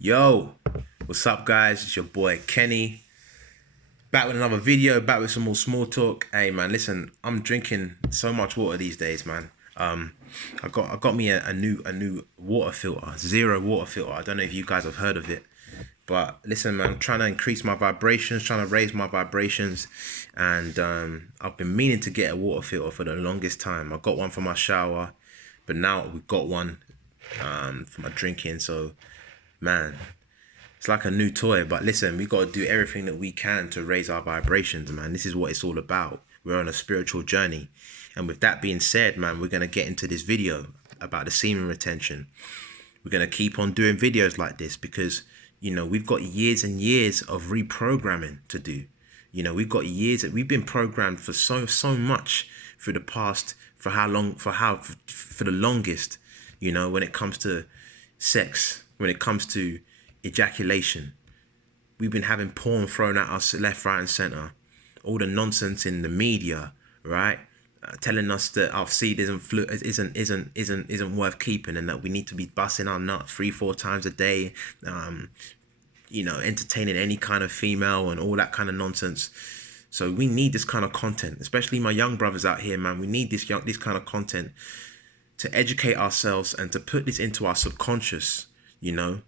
Yo, what's up, guys? It's your boy Kenny. Back with another video, back with some more small talk. Hey man, listen, I'm drinking so much water these days, man. I got me a new water filter, zero water filter. I don't know if you guys have heard of it. But listen, man, I'm trying to increase my vibrations, trying to raise my vibrations, and I've been meaning to get a water filter for the longest time. I got one for my shower, but now we've got one for my drinking. So, man, it's like a new toy. But listen, we got to do everything that we can to raise our vibrations, man. This is what it's all about. We're on a spiritual journey. And with that being said, man, we're going to get into this video about the semen retention. We're going to keep on doing videos like this because, you know, we've got years and years of reprogramming to do. You know, we've got years that we've been programmed for so much for the past, for the longest, you know, when it comes to sex, when it comes to ejaculation. We've been having porn thrown at us left, right, and center. All the nonsense in the media, right? Telling us that our seed isn't worth keeping, and that we need to be busting our nut 3-4 times a day, you know, entertaining any kind of female and all that kind of nonsense. So we need this kind of content, especially my young brothers out here, man. We need this kind of content to educate ourselves and to put this into our subconscious. You know,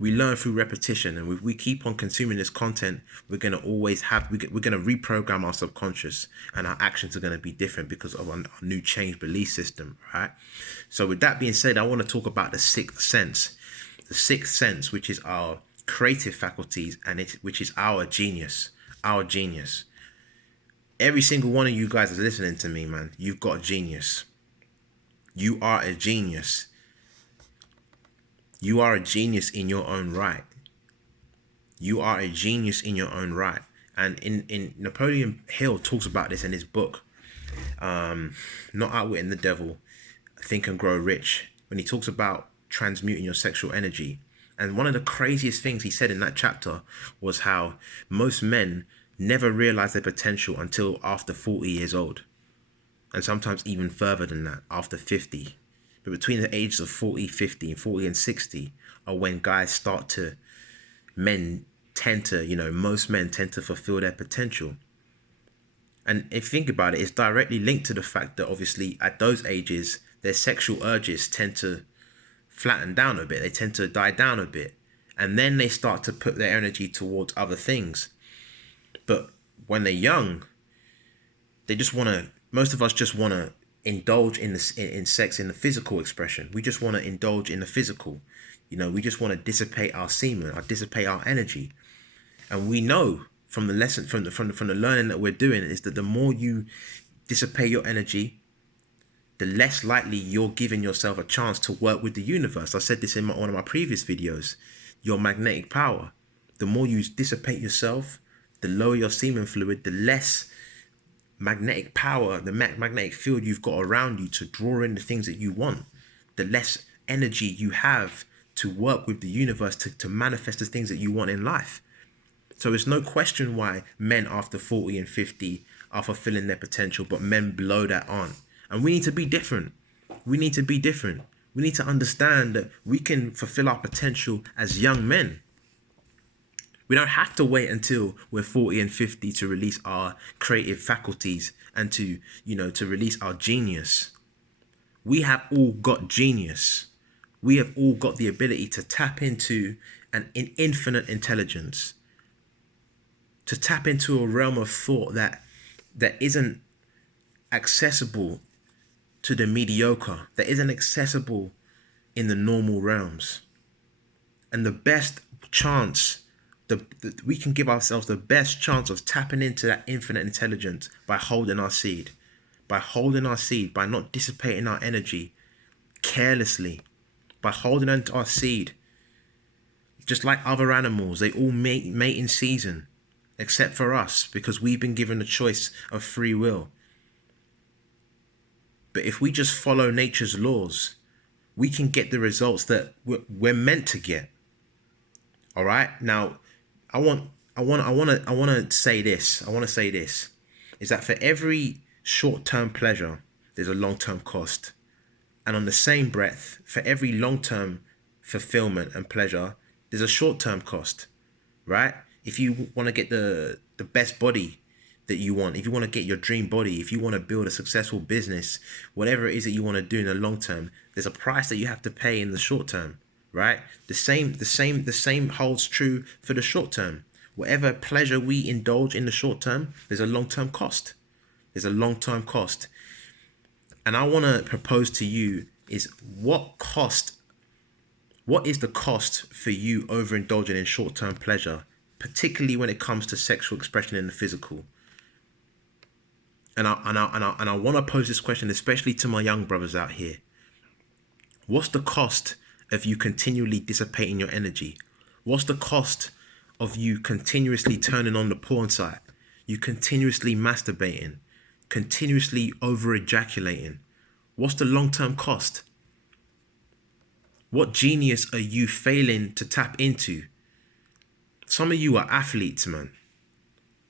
we learn through repetition, and if we keep on consuming this content, we're going to always have, we're going to reprogram our subconscious, and our actions are going to be different because of our new changed belief system, right? So with that being said, I want to talk about the sixth sense. The sixth sense, which is our creative faculties, and which is our genius. Every single one of you guys is listening to me, man. You've got genius. You are a genius. You are a genius in your own right. You are a genius in your own right. And in Napoleon Hill talks about this in his book, Not Outwitting the Devil, Think and Grow Rich, when he talks about transmuting your sexual energy. And one of the craziest things he said in that chapter was how most men never realize their potential until after 40 years old. And sometimes even further than that, after 50. But between the ages of 40, 50, 40 and 60 are when most men tend to fulfill their potential. And if you think about it, it's directly linked to the fact that obviously at those ages, their sexual urges tend to flatten down a bit. They tend to die down a bit. And then they start to put their energy towards other things. But when they're young, most of us just want to indulge in sex, in the physical expression. We just want to indulge in the physical. You know, we just want to dissipate our semen, dissipate our energy. And we know from the lesson, from the learning that we're doing, is that the more you dissipate your energy, the less likely you're giving yourself a chance to work with the universe. I said this in one of my previous videos. Your magnetic power. The more you dissipate yourself, the lower your semen fluid, the less magnetic power, the magnetic field you've got around you to draw in the things that you want, the less energy you have to work with the universe to manifest the things that you want in life. So it's no question why men after 40 and 50 are fulfilling their potential, but men below that aren't. And we need to be different. We need to understand that we can fulfill our potential as young men. We don't have to wait until we're 40 and 50 to release our creative faculties and to release our genius. We have all got genius. We have all got the ability to tap into an infinite intelligence, to tap into a realm of thought that isn't accessible to the mediocre, that isn't accessible in the normal realms. And the best chance, we can give ourselves the best chance of tapping into that infinite intelligence by holding our seed. By not dissipating our energy carelessly. By holding onto our seed. Just like other animals, they all mate in season. Except for us, because we've been given the choice of free will. But if we just follow nature's laws, we can get the results that we're meant to get. All right? Now, I want to say this. Is that for every short-term pleasure, there's a long-term cost. And on the same breath, for every long-term fulfillment and pleasure, There's a short-term cost, right? If you want to get the best body that you want, if you want to get your dream body, if you want to build a successful business, whatever it is that you want to do in the long term, there's a price that you have to pay in the short term, right? The same holds true for the short term. Whatever pleasure we indulge in the short term, there's a long-term cost. There's a long-term cost. And I want to propose to you is what is the cost for you overindulging in short-term pleasure, particularly when it comes to sexual expression in the physical? And I want to pose this question, especially to my young brothers out here. What's the cost of you continually dissipating your energy? What's the cost of you continuously turning on the porn site? You continuously masturbating, continuously over ejaculating. What's the long-term cost? What genius are you failing to tap into? Some of you are athletes, man.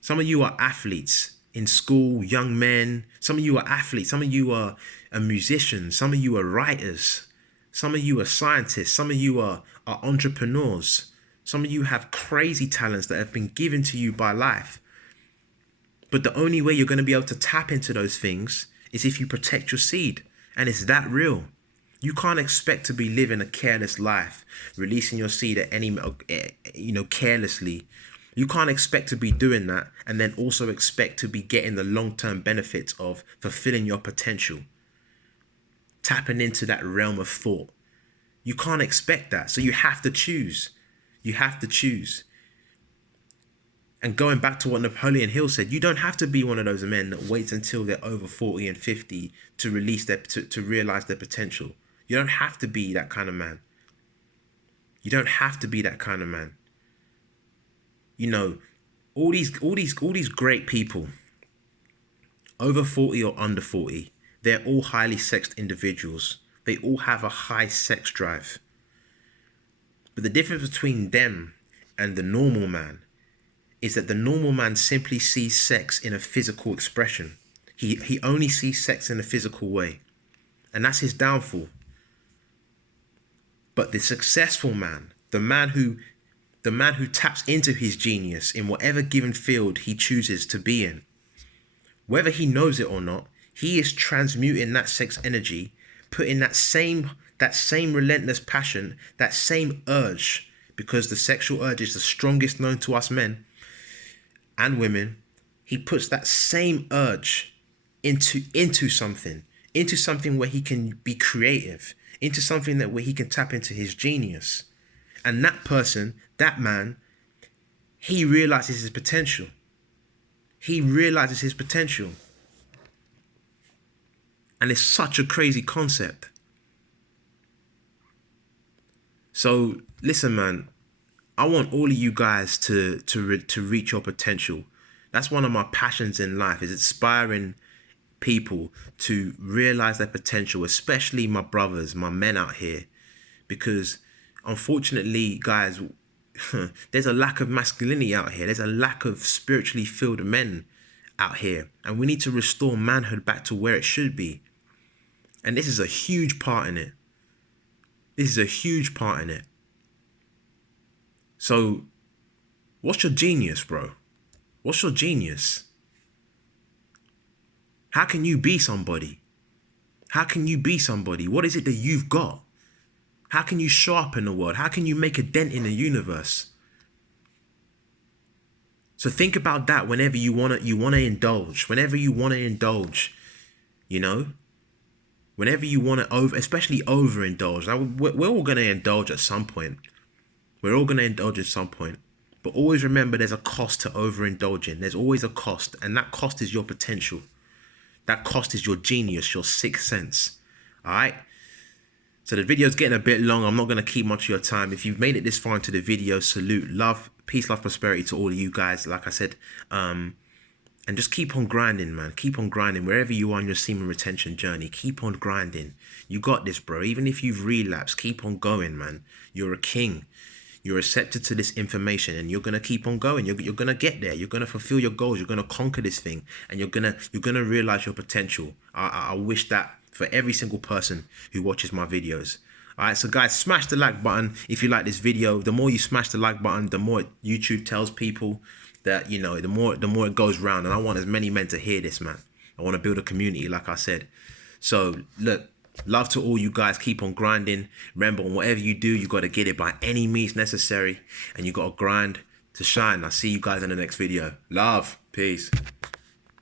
Some of you are athletes in school, young men. Some of you are athletes. Some of you are musicians. Some of you are writers. Some of you are scientists. Some of you are entrepreneurs. Some of you have crazy talents that have been given to you by life. But the only way you're going to be able to tap into those things is if you protect your seed. And it's that real. You can't expect to be living a careless life, releasing your seed at any, carelessly. You can't expect to be doing that and then also expect to be getting the long-term benefits of fulfilling your potential, tapping into that realm of thought. You can't expect that. So you have to choose. You have to choose. And going back to what Napoleon Hill said, you don't have to be one of those men that waits until they're over 40 and 50 to release to realize their potential. You don't have to be that kind of man. You don't have to be that kind of man. You know, all these great people, over 40 or under 40, they're all highly sexed individuals. They all have a high sex drive. But the difference between them and the normal man is that the normal man simply sees sex in a physical expression. He only sees sex in a physical way. And that's his downfall. But the successful man, the man who taps into his genius in whatever given field he chooses to be in, whether he knows it or not, he is transmuting that sex energy, putting that same relentless passion, that same urge, because the sexual urge is the strongest known to us men and women. He puts that same urge into something where he can be creative, into something where he can tap into his genius. And that person, that man, he realizes his potential. He realizes his potential. And it's such a crazy concept. So listen, man, I want all of you guys to reach your potential. That's one of my passions in life, is inspiring people to realize their potential, especially my brothers, my men out here. Because unfortunately, guys, there's a lack of masculinity out here. There's a lack of spiritually filled men out here. And we need to restore manhood back to where it should be. And this is a huge part in it. This is a huge part in it. So, what's your genius, bro? What's your genius? How can you be somebody? How can you be somebody? What is it that you've got? How can you show up in the world? How can you make a dent in the universe? So think about that whenever you wanna indulge. Whenever you wanna indulge, you know. Whenever you wanna especially overindulge. Now, we're all gonna indulge at some point. We're all gonna indulge at some point. But always remember, there's a cost to overindulging. There's always a cost, and that cost is your potential. That cost is your genius, your sixth sense. All right. So the video's getting a bit long. I'm not going to keep much of your time. If you've made it this far into the video, salute, love, peace, love, prosperity to all of you guys. Like I said, and just keep on grinding, man. Keep on grinding. Wherever you are on your semen retention journey, keep on grinding. You got this, bro. Even if you've relapsed, keep on going, man. You're a king. You're receptive to this information, and you're going to keep on going. You're going to get there. You're going to fulfill your goals. You're going to conquer this thing, and you're going to realize your potential. I wish that for every single person who watches my videos. All right, so guys, smash the like button if you like this video. The more you smash the like button, the more YouTube tells people that, you know, the more it goes round. And I want as many men to hear this, man. I want to build a community, like I said. So look, love to all you guys. Keep on grinding. Remember, whatever you do, you got to get it by any means necessary, and you got to grind to shine. I'll see you guys in the next video. Love. Peace.